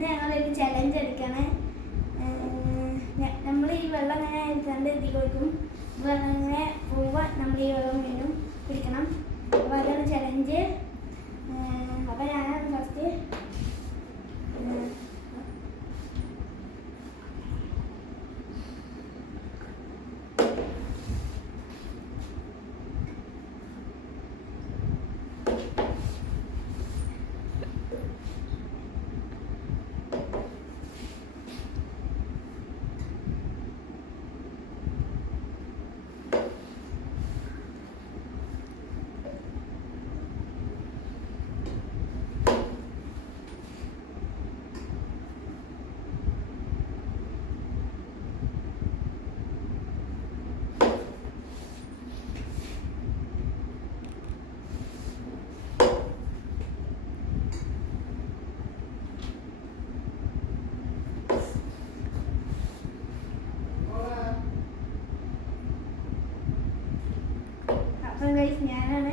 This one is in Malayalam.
ഇന്ന് ഞങ്ങളൊരു ചലഞ്ച് എടുക്കുകയാണ്. നമ്മൾ ഈ വെള്ളം ഇങ്ങനെ എടുക്കാണ്ട് ഇതിൽ വയ്ക്കും. വെള്ളം ഇങ്ങനെ പോകുമ്പോൾ നമ്മൾ ഈ വെള്ളം വീണ്ടും പിടിക്കണം. അപ്പോൾ അതാണ് ചലഞ്ച്. അപ്പോൾ ഞാനാണ് ഫസ്റ്റ്. അപ്പം ഗൈസ് ഞാനാണ്